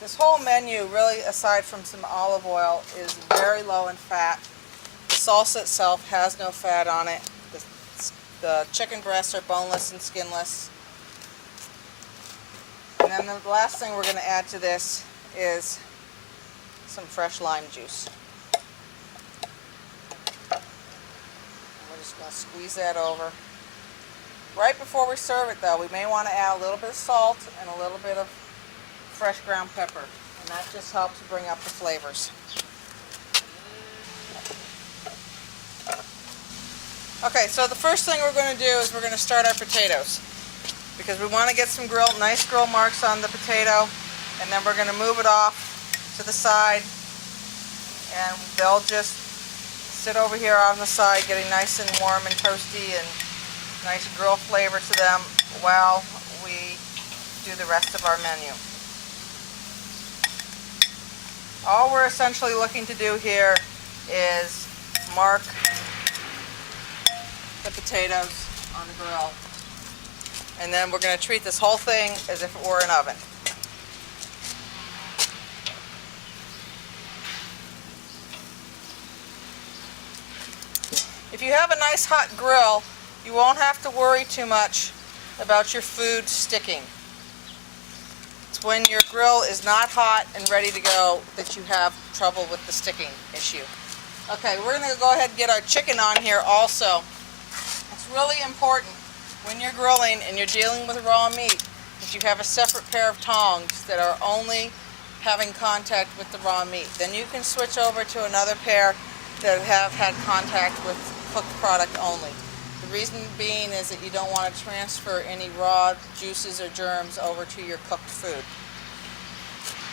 This whole menu, really, aside from some olive oil, is very low in fat. The salsa itself has no fat on it. The chicken breasts are boneless and skinless. And then the last thing we're going to add to this is some fresh lime juice. We're just going to squeeze that over. Right before we serve it, though, we may want to add a little bit of salt and a little bit of fresh ground pepper, and that just helps bring up the flavors. Okay, so the first thing we're going to do is we're going to start our potatoes, because we want to get some nice grill marks on the potato, and then we're going to move it off to the side, and they'll just sit over here on the side getting nice and warm and toasty and nice grill flavor to them while we do the rest of our menu. All we're essentially looking to do here is mark the potatoes on the grill, and then we're going to treat this whole thing as if it were an oven. If you have a nice hot grill, you won't have to worry too much about your food sticking. It's when your grill is not hot and ready to go that you have trouble with the sticking issue. Okay, we're going to go ahead and get our chicken on here also. It's really important when you're grilling and you're dealing with raw meat that you have a separate pair of tongs that are only having contact with the raw meat. Then you can switch over to another pair that have had contact with cooked product only. The reason being is that you don't want to transfer any raw juices or germs over to your cooked food.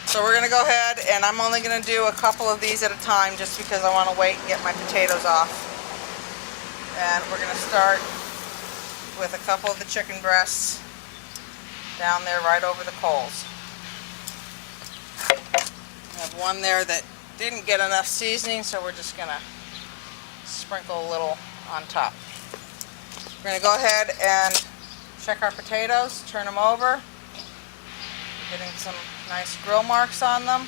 So we're going to go ahead, and I'm only going to do a couple of these at a time just because I want to wait and get my potatoes off. And we're going to start with a couple of the chicken breasts down there right over the coals. I have one there that didn't get enough seasoning, so we're just going to sprinkle a little on top. We're going to go ahead and check our potatoes, turn them over, getting some nice grill marks on them.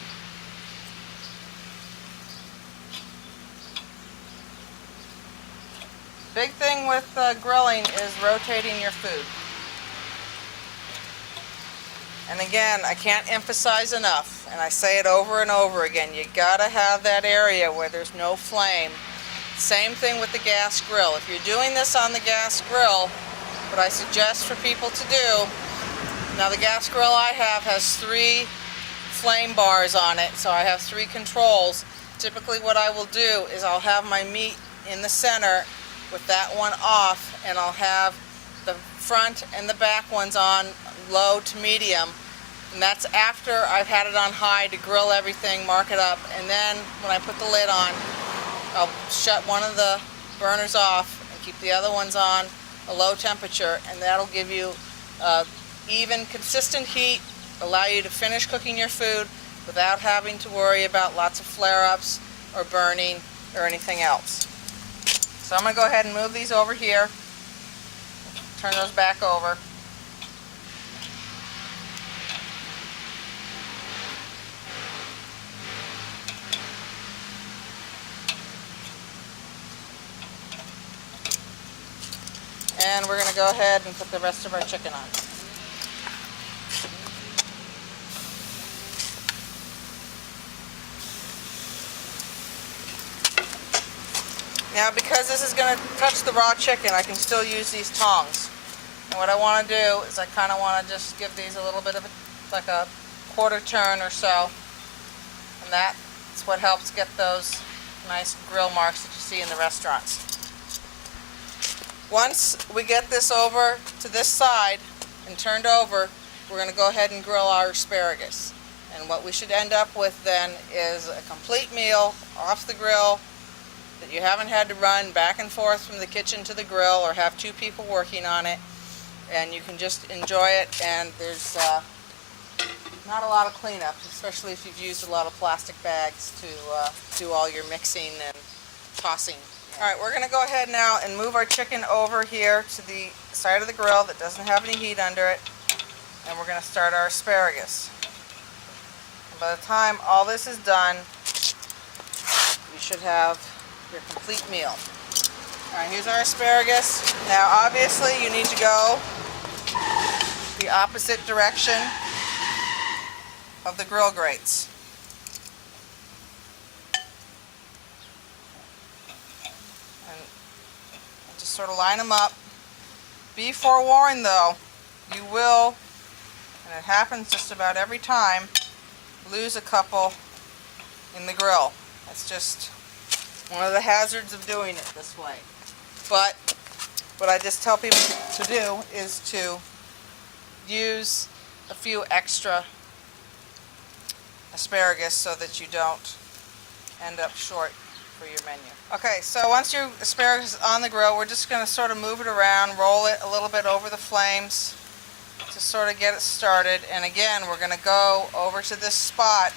Big thing with grilling is rotating your food. And again, I can't emphasize enough, and I say it over and over again, you gotta have that area where there's no flame. Same thing with the gas grill. If you're doing this on the gas grill, what I suggest for people to do, now the gas grill I have has 3 flame bars on it, so I have 3 controls. Typically what I will do is I'll have my meat in the center with that one off, and I'll have the front and the back ones on low to medium, and that's after I've had it on high to grill everything, mark it up, and then when I put the lid on, I'll shut one of the burners off and keep the other ones on a low temperature, and that'll give you even, consistent heat, allow you to finish cooking your food without having to worry about lots of flare-ups or burning or anything else. So I'm going to go ahead and move these over here, turn those back over. And we're going to go ahead and put the rest of our chicken on. Now, because this is going to touch the raw chicken, I can still use these tongs. And what I want to do is I kind of want to just give these a little bit of like a quarter turn or so. And that's what helps get those nice grill marks that you see in the restaurants. Once we get this over to this side and turned over, we're going to go ahead and grill our asparagus. And what we should end up with then is a complete meal off the grill that you haven't had to run back and forth from the kitchen to the grill or have 2 people working on it. And you can just enjoy it, and there's not a lot of cleanup, especially if you've used a lot of plastic bags to do all your mixing and tossing. Alright, we're going to go ahead now and move our chicken over here to the side of the grill that doesn't have any heat under it, and we're going to start our asparagus. And by the time all this is done, you should have your complete meal. Alright, here's our asparagus. Now obviously you need to go the opposite direction of the grill grates. And just sort of line them up. Be forewarned though, you will, and it happens just about every time, lose a couple in the grill. That's just one of the hazards of doing it this way. But what I just tell people to do is to use a few extra asparagus so that you don't end up short for your menu. Okay, so once your asparagus is on the grill, we're just going to sort of move it around, roll it a little bit over the flames to sort of get it started. And again, we're going to go over to this spot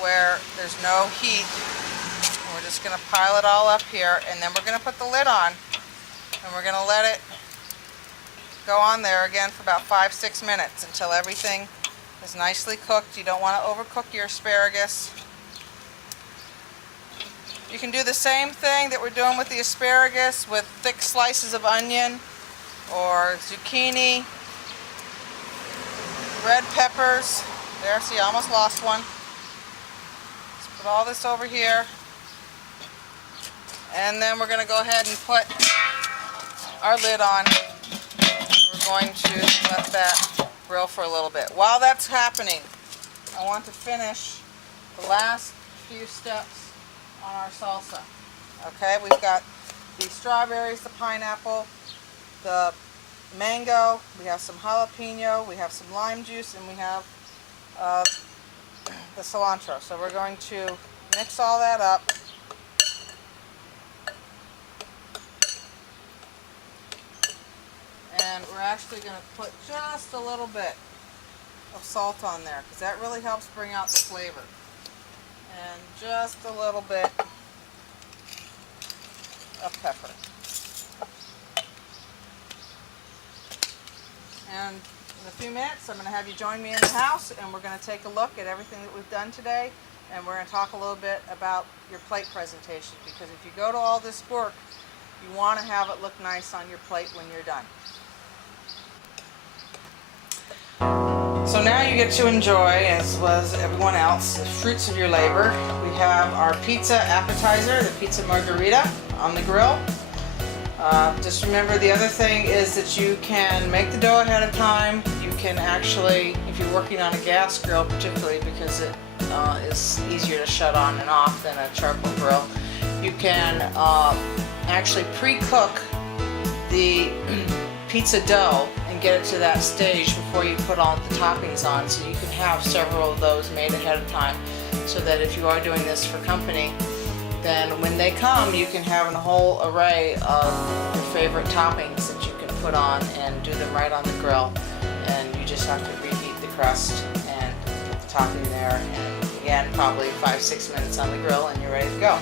where there's no heat. We're just going to pile it all up here, and then we're going to put the lid on, and we're going to let it go on there again for about 5-6 minutes until everything is nicely cooked. You don't want to overcook your asparagus. You can do the same thing that we're doing with the asparagus with thick slices of onion or zucchini, red peppers. There, see, I almost lost one. Let's put all this over here. And then we're going to go ahead and put our lid on. We're going to let that grill for a little bit. While that's happening, I want to finish the last few steps on our salsa. Okay, we've got the strawberries, the pineapple, the mango, we have some jalapeno, we have some lime juice, and we have the cilantro. So we're going to mix all that up. And we're actually going to put just a little bit of salt on there because that really helps bring out the flavor. And just a little bit of pepper. And in a few minutes, I'm going to have you join me in the house, and we're going to take a look at everything that we've done today, and we're going to talk a little bit about your plate presentation, because if you go to all this work, you want to have it look nice on your plate when you're done. So now you get to enjoy, as well as everyone else, the fruits of your labor. We have our pizza appetizer, the pizza margarita, on the grill. Just remember, the other thing is that you can make the dough ahead of time. You can actually, if you're working on a gas grill particularly, because it is easier to shut on and off than a charcoal grill, you can actually pre-cook the pizza dough and get it to that stage before you put all the toppings on, so you can have several of those made ahead of time, so that if you are doing this for company, then when they come you can have a whole array of your favorite toppings that you can put on and do them right on the grill. And you just have to reheat the crust and put the topping there, and again, probably 5-6 minutes on the grill and you're ready to go.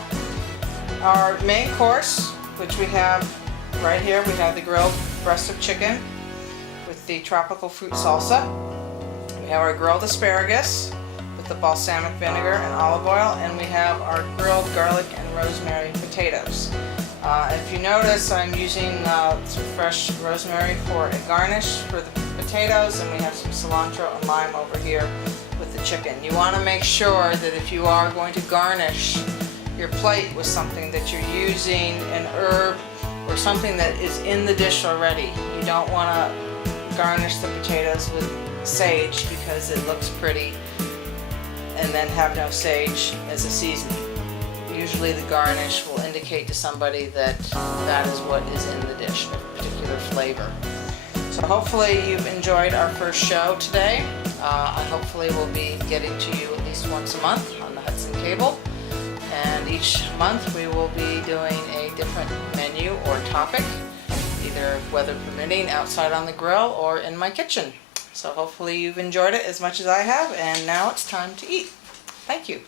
Our main course, which we have right here, we have the grilled breast of chicken with the tropical fruit salsa. We have our grilled asparagus with the balsamic vinegar and olive oil, and we have our grilled garlic and rosemary potatoes. If you notice, I'm using some fresh rosemary for a garnish for the potatoes, and we have some cilantro and lime over here with the chicken. You want to make sure that if you are going to garnish your plate with something, that you're using an herb or something that is in the dish already. You don't want to garnish the potatoes with sage because it looks pretty and then have no sage as a seasoning. Usually the garnish will indicate to somebody that that is what is in the dish, a particular flavor. So hopefully you've enjoyed our first show today. I hopefully will be getting to you at least once a month on the Hudson Cable. And each month we will be doing a different menu or topic, either weather permitting, outside on the grill or in my kitchen. So hopefully you've enjoyed it as much as I have, and now it's time to eat. Thank you.